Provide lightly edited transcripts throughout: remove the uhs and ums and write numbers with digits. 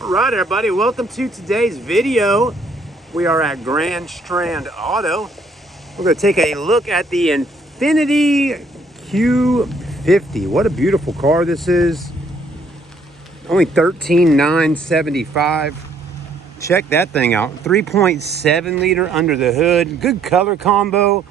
All right, everybody, welcome to today's video. We are at Grand Strand Auto. We're going to take a look at the Infiniti Q50. What a beautiful car this is. Only $13,975. Check that thing out. 3.7 liter under the hood. Good color combo.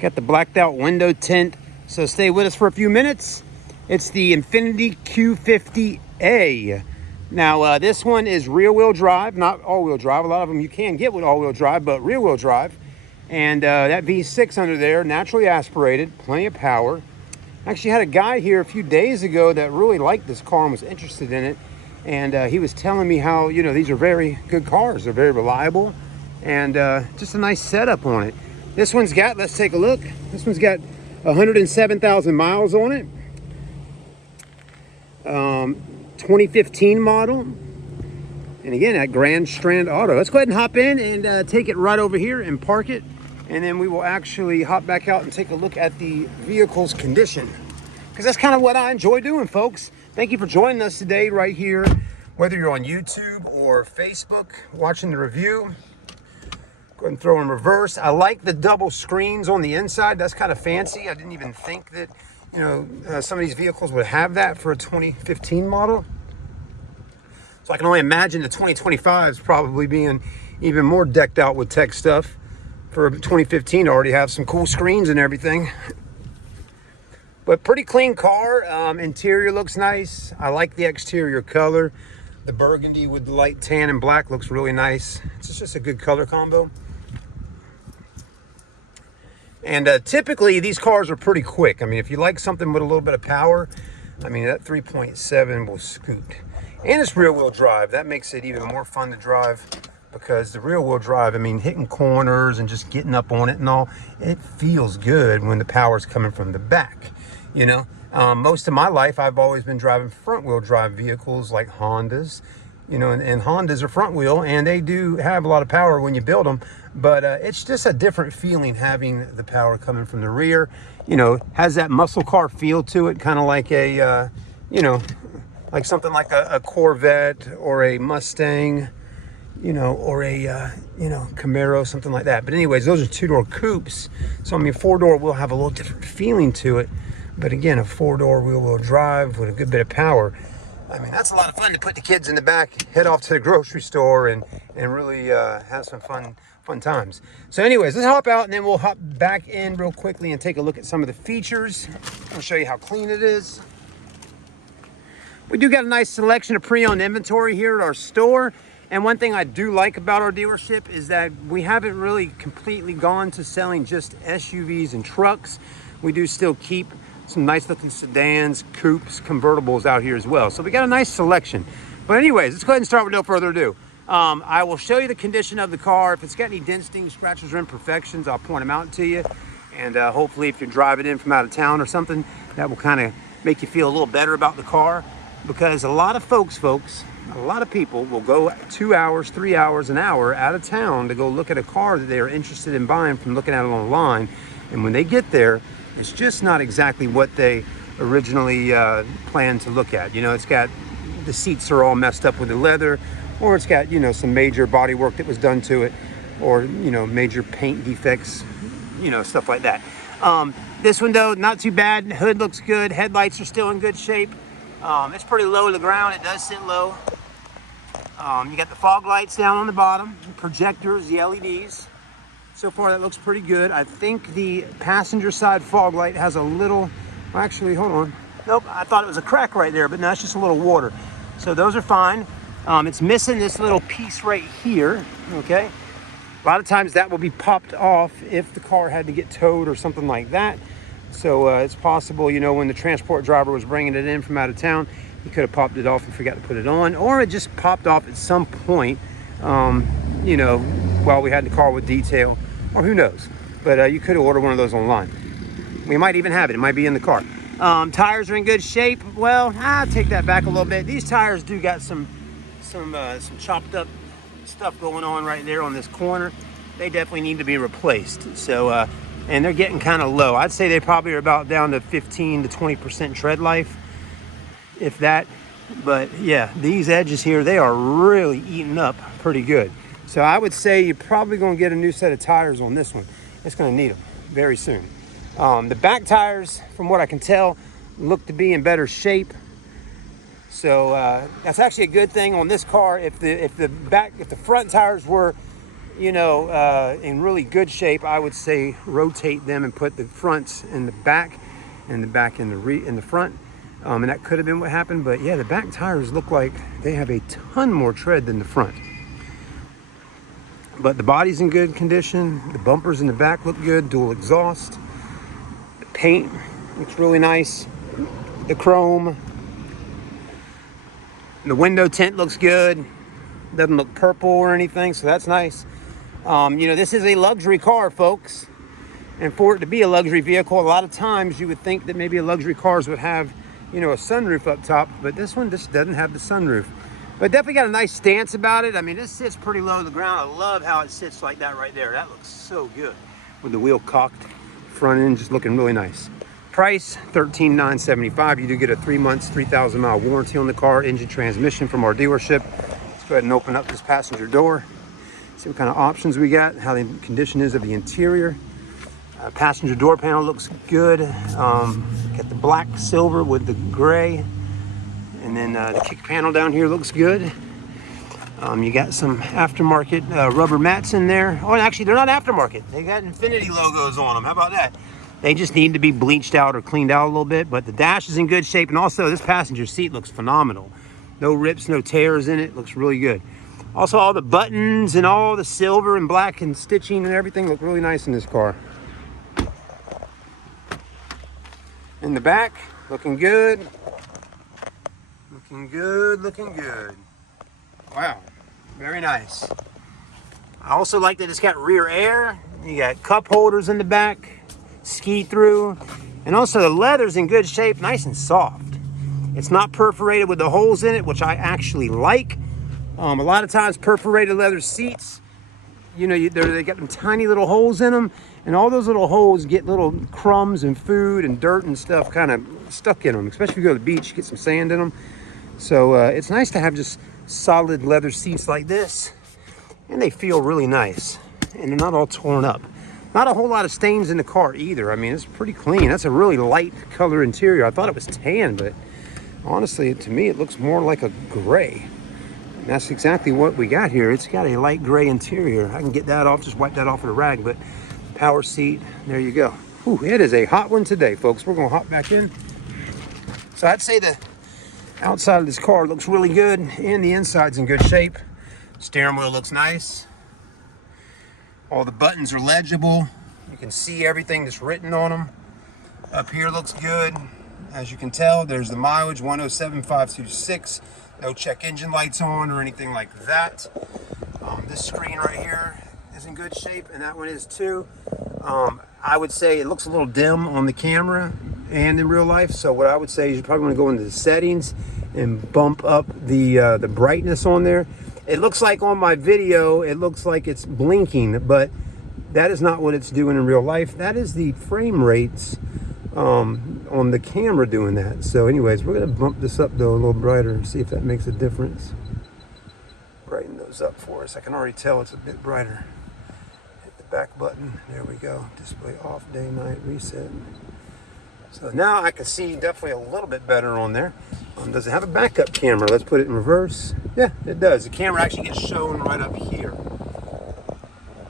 Got the blacked out window tint. So stay with us for a few minutes. It's the Infiniti Q50a. Now, this one is rear-wheel drive, not all-wheel drive. A lot of them you can get with all-wheel drive, but rear-wheel drive. And that V6 under there, naturally aspirated, plenty of power. Actually had a guy here a few days ago that really liked this car and was interested in it. And he was telling me how, you know, these are very good cars. They're very reliable and just a nice setup on it. This one's got, let's take a look. This one's got 107,000 miles on it. 2015 model. And again, at Grand Strand Auto. Let's go ahead and hop in and take it right over here and park it. And then we will actually hop back out and take a look at the vehicle's condition. Because that's kind of what I enjoy doing, folks. Thank you for joining us today right here. Whether you're on YouTube or Facebook watching the review. Go ahead and throw in reverse. I like the double screens on the inside. That's kind of fancy. I didn't even think that, you know, some of these vehicles would have that for a 2015 model. So I can only imagine the 2025s probably being even more decked out with tech stuff. For a 2015 already have some cool screens and everything. But pretty clean car. Interior looks nice. I like the exterior color. The burgundy with the light tan and black looks really nice. It's just a good color combo. And typically these cars are pretty quick. I mean, if you like something with a little bit of power, I mean, that 3.7 will scoot. And it's rear wheel drive. That makes it even more fun to drive because the rear wheel drive, I mean, hitting corners and just getting up on it and all, it feels good when the power's coming from the back, you know? Most of my life, I've always been driving front wheel drive vehicles like Hondas, you know, and Hondas are front wheel and they do have a lot of power when you build them, but it's just a different feeling having the power coming from the rear. You know, has that muscle car feel to it, kind of like a, you know, like something like a Corvette or a Mustang, you know, or a, you know, Camaro, something like that. But anyways, those are two-door coupes. So, I mean, four-door will have a little different feeling to it. But again, a four-door wheel-wheel drive with a good bit of power. I mean, that's a lot of fun to put the kids in the back, head off to the grocery store and really have some fun times. So anyways, let's hop out and then we'll hop back in real quickly and take a look at some of the features. I'll show you how clean it is. We do got a nice selection of pre-owned inventory here at our store. And one thing I do like about our dealership is that we haven't really completely gone to selling just SUVs and trucks. We do still keep some nice looking sedans, coupes, convertibles out here as well. So we got a nice selection. But anyways, let's go ahead and start with no further ado. I will show you the condition of the car. If it's got any dents, stings, scratches, or imperfections, I'll point them out to you. And hopefully if you're driving in from out of town or something, that will kind of make you feel a little better about the car. Because a lot of folks, a lot of people will go 2 hours, 3 hours, an hour out of town to go look at a car that they are interested in buying from looking at it online. And when they get there, it's just not exactly what they originally planned to look at. You know, it's got, the seats are all messed up with the leather, or it's got, you know, some major body work that was done to it, or, you know, major paint defects, you know, stuff like that. This one though, not too bad. The hood looks good. Headlights are still in good shape. It's pretty low to the ground. It does sit low. You got the fog lights down on the bottom, the projectors, the LEDs. So far that looks pretty good. I think the passenger side fog light has a little, well, actually, hold on. Nope, I thought it was a crack right there, but no, it's just a little water. So those are fine. It's missing this little piece right here, okay? A lot of times that will be popped off if the car had to get towed or something like that. So it's possible, you know, when the transport driver was bringing it in from out of town, he could have popped it off and forgot to put it on, or it just popped off at some point, you know, while we had the car with detail, or who knows. But you could have ordered one of those online. We might even have it. It might be in the car. Tires are in good shape. Well, I'll take that back a little bit. These tires do got some chopped up stuff going on right there on this corner. They definitely need to be replaced. So, and they're getting kind of low. I'd say they probably are about down to 15 to 20% tread life, if that. But yeah, these edges here, they are really eaten up pretty good. So I would say you're probably going to get a new set of tires on this one. It's going to need them very soon. The back tires, from what I can tell, look to be in better shape. So that's actually a good thing on this car. If the front tires were, you know, in really good shape, I would say rotate them and put the fronts in the back, and the back in the front. And that could have been what happened. But yeah, the back tires look like they have a ton more tread than the front. But the body's in good condition. The bumpers in the back look good. Dual exhaust. The paint looks really nice. The chrome. The window tint looks good. Doesn't look purple or anything, so that's nice. You know, this is a luxury car, folks. And for it to be a luxury vehicle, a lot of times you would think that maybe luxury cars would have, you know, a sunroof up top, but this one just doesn't have the sunroof. But definitely got a nice stance about it. I mean, this sits pretty low to the ground. I love how it sits like that right there. That looks so good. With the wheel cocked, front end just looking really nice. Price, $13,975. You do get a 3 months, 3,000 mile warranty on the car, engine, transmission from our dealership. Let's go ahead and open up this passenger door. See what kind of options we got, how the condition is of the interior. Passenger door panel looks good. Got the black silver with the gray. And then the kick panel down here looks good. You got some aftermarket rubber mats in there. Oh, actually, they're not aftermarket. They got Infiniti logos on them. How about that? They just need to be bleached out or cleaned out a little bit. But the dash is in good shape. And also, this passenger seat looks phenomenal. No rips, no tears in it. Looks really good. Also, all the buttons and all the silver and black and stitching and everything look really nice in this car. In the back, looking good. Looking good, looking good. Wow, very nice. I also like that it's got rear air. You got cup holders in the back, ski through. And also the leather's in good shape, nice and soft. It's not perforated with the holes in it, which I actually like. A lot of times perforated leather seats, you know, they got them tiny little holes in them, and all those little holes get little crumbs and food and dirt and stuff kind of stuck in them, especially if you go to the beach, you get some sand in them. So it's nice to have just solid leather seats like this, and they feel really nice, and they're not all torn up. Not a whole lot of stains in the car either. I mean, it's pretty clean. That's a really light color interior. I thought it was tan, but honestly, to me, it looks more like a gray. And that's exactly what we got here. It's got a light gray interior. I can get that off, just wipe that off with a rag, but power seat, there you go. Ooh, it is a hot one today, folks. We're gonna hop back in. So I'd say the outside of this car looks really good, and the inside's in good shape. Steering wheel looks nice. All the buttons are legible. You can see everything that's written on them. Up here looks good. As you can tell, there's the mileage, 107,526. No check engine lights on or anything like that. This screen right here is in good shape, and that one is too. I would say it looks a little dim on the camera and in real life. So what I would say is you probably want to go into the settings and bump up the brightness on there. It looks like on my video, it looks like it's blinking, but that is not what it's doing in real life. That is the frame rates on the camera doing that. So anyways, we're gonna bump this up though a little brighter and see if that makes a difference. Brighten those up for us. I can already tell it's a bit brighter. Hit the back button, there we go. Display off, day, night, reset. So now I can see definitely a little bit better on there. Does it have a backup camera? Let's put it in reverse. Yeah, it does. The camera actually gets shown right up here.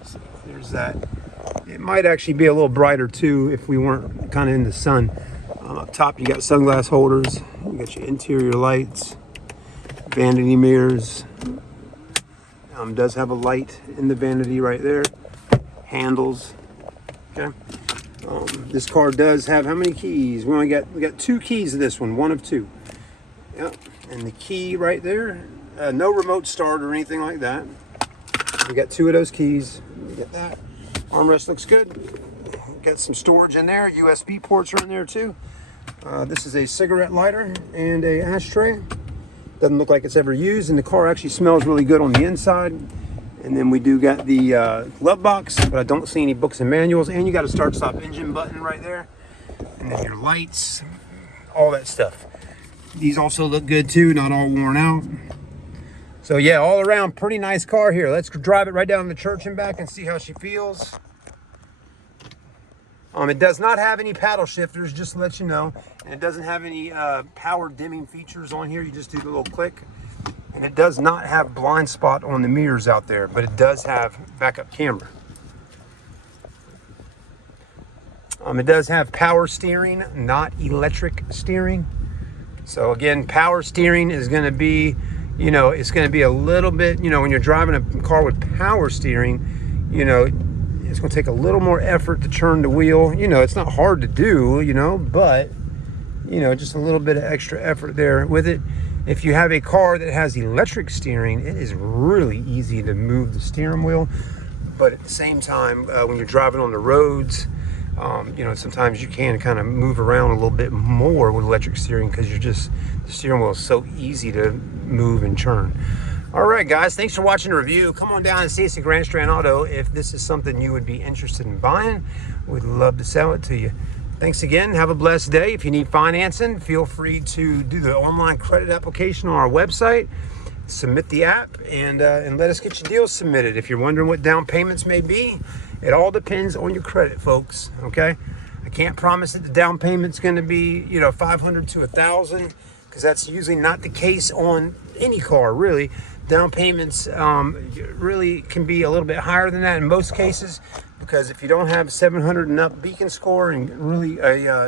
So there's that. It might actually be a little brighter too if we weren't kind of in the sun. Up top you got sunglass holders. You got your interior lights, vanity mirrors. Does have a light in the vanity right there. Handles. Okay. This car does have how many keys? We got 2 keys to this one of 2. Yep. And the key right there. No remote start or anything like that. We got 2 of those keys. We got that. Armrest looks good. Got some storage in there. USB ports are in there too. This is a cigarette lighter and a ashtray. Doesn't look like it's ever used, and the car actually smells really good on the inside. And then we do got the glove box, but I don't see any books and manuals. And you got a start-stop engine button right there. And then your lights, all that stuff. These also look good too, not all worn out. So yeah, all around pretty nice car here. Let's drive it right down to the church and back and see how she feels. It does not have any paddle shifters, just to let you know. And it doesn't have any power dimming features on here. You just do the little click. And it does not have blind spot on the mirrors out there, but it does have backup camera. It does have power steering, not electric steering. So again, power steering is going to be, you know, it's going to be a little bit, you know, when you're driving a car with power steering, you know, it's going to take a little more effort to turn the wheel. You know, it's not hard to do, you know, but, you know, just a little bit of extra effort there with it. If you have a car that has electric steering, it is really easy to move the steering wheel. But at the same time, when you're driving on the roads, you know, sometimes you can kind of move around a little bit more with electric steering because the steering wheel is so easy to move and turn. All right, guys, thanks for watching the review. Come on down and see us at Grand Strand Auto if this is something you would be interested in buying. We'd love to sell it to you. Thanks again. Have a blessed day. If you need financing, feel free to do the online credit application on our website. Submit the app and let us get your deals submitted. If you're wondering what down payments may be, it all depends on your credit, folks. Okay, I can't promise that the down payment's going to be, you know, $500 to $1,000, because that's usually not the case on any car. Really, down payments really can be a little bit higher than that in most cases, because if you don't have 700 and up beacon score and really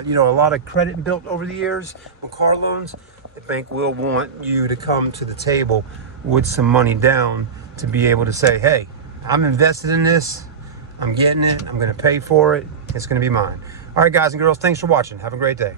you know, a lot of credit built over the years on car loans, the bank will want you to come to the table with some money down to be able to say, hey, I'm invested in this, I'm getting it, I'm going to pay for it, it's going to be mine. All right, guys and girls, thanks for watching. Have a great day.